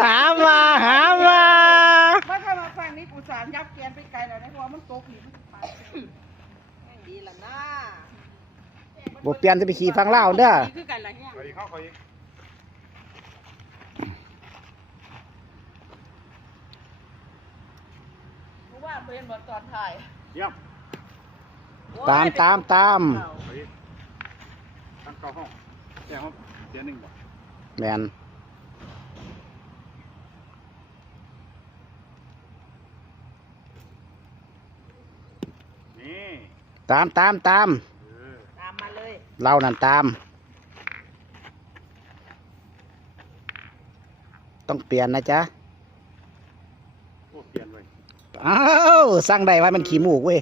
หามาไม่เข้ามาฟังนี้กูสารยับแกนไปไกลแล้วนะเพราะมันตกนี่มันดีละนะ บ่เปลี่ยนจะไปขี่ฟังเล่าเด้อ คือกันละเนี่ย ไปเข้าไป รู้ว่าเป็นบทตอนถ่าย เยี่ยม ตาม ไปตั้งเก้าห้องแจ้งห้องเดือนหนึ่งบ่ แมน นี่ ตาม เออ ตามมาเลย เรานั่นตาม ต้องเปลี่ยนนะจ๊ะ โอ้เปลี่ยนไว้ อ้าวสั่งได้ว่ามันขี้มูกเว้ย